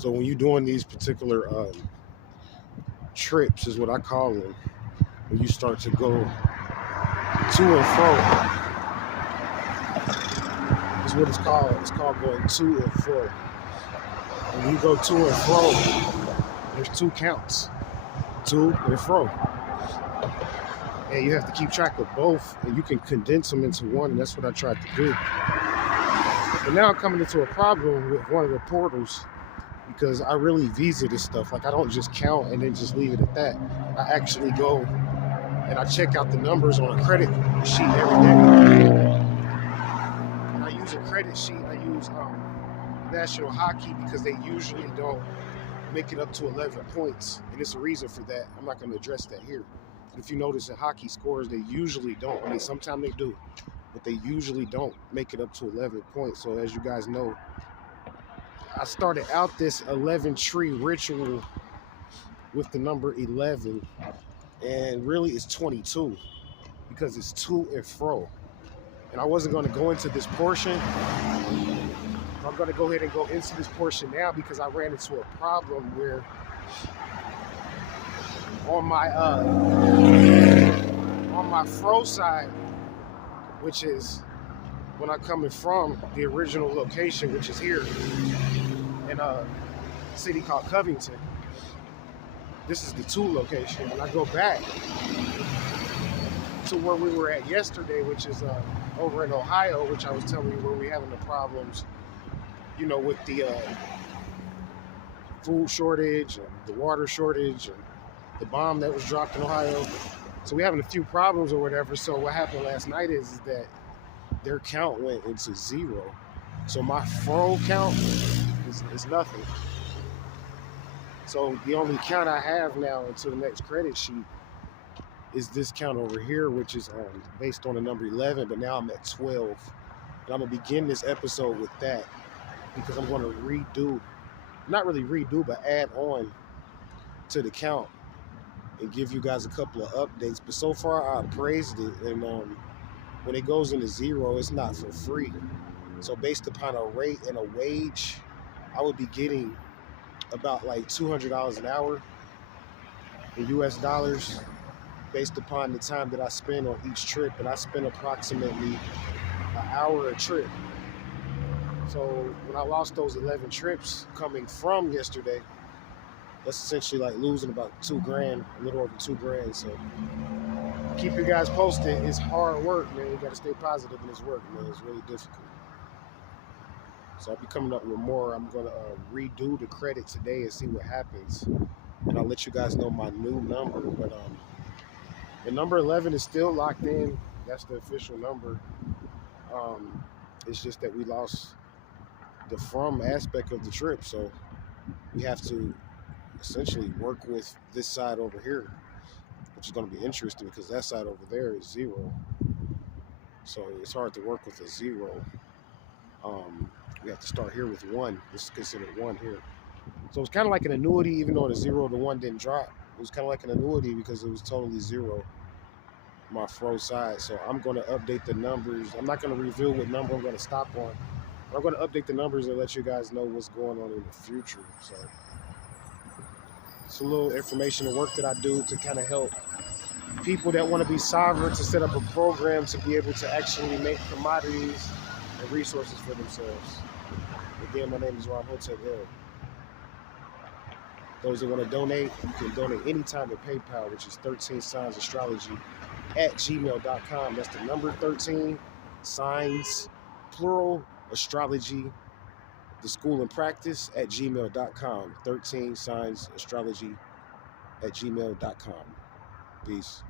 So when you're doing these particular trips, is what I call them, when you start to go to and fro, is what it's called. It's called going to and fro. When you go to and fro, there's two counts, to and fro. And you have to keep track of both, and you can condense them into one, and that's what I tried to do. But now I'm coming into a problem with one of the portals because I really visa this stuff. Like, I don't just count and then just leave it at that. I actually go and I check out the numbers on a credit sheet every day. When I use a credit sheet, I use National Hockey because they usually don't make it up to 11 points, and it's a reason for that. I'm not going to address that here. But if you notice in hockey scores, they usually don't. I mean, sometimes they do, but they usually don't make it up to 11 points. So as you guys know, I started out this 11 tree ritual with the number 11, and really it's 22 because it's to and fro. And I wasn't going to go into this portion. I'm going to go ahead and go into this portion now because I ran into a problem where on my fro side, which is when I'm coming from the original location, which is here in a city called Covington. This is the 2 location. When I go back to where we were at yesterday, which is over in Ohio, which I was telling you where we're having the problems, with the food shortage and the water shortage and the bomb that was dropped in Ohio. So we're having a few problems or whatever. So what happened last night is that their count went into 0. So my fro count is nothing. So the only count I have now until the next credit sheet is this count over here, which is based on the number 11, but now I'm at 12. And I'm going to begin this episode with that because I'm going to not really redo, but add on to the count and give you guys a couple of updates. But so far I appraised it, and when it goes into 0, it's not for free. So based upon a rate and a wage, I would be getting about like $200 an hour in US dollars based upon the time that I spend on each trip. And I spend approximately an hour a trip. So when I lost those 11 trips coming from yesterday, that's essentially like losing about $2,000, a little over $2,000. So keep you guys posted. It's hard work, man. You got to stay positive in this work, man. It's really difficult. So I'll be coming up with more. I'm going to redo the credit today and see what happens. And I'll let you guys know my new number. But the number 11 is still locked in. That's the official number. It's just that we lost the from aspect of the trip. So we have to essentially work with this side over here, which is going to be interesting because that side over there is 0. So it's hard to work with a 0. We have to start here with 1. This is considered 1 here. So it's kind of like an annuity, even though the 0 to 1 didn't drop. It was kind of like an annuity because it was totally 0, my fro side. So I'm going to update the numbers. I'm not going to reveal what number I'm going to stop on. But I'm going to update the numbers and let you guys know what's going on in the future. So it's a little information and work that I do to kind of help people that want to be sovereign to set up a program to be able to actually make commodities and resources for themselves. Again, my name is Rob Hotep L. Those that want to donate, you can donate anytime at PayPal, which is 13 Signs Astrology at gmail.com. That's the number 13 Signs, plural, Astrology, the school and practice at gmail.com. 13 Signs Astrology at gmail.com. Peace.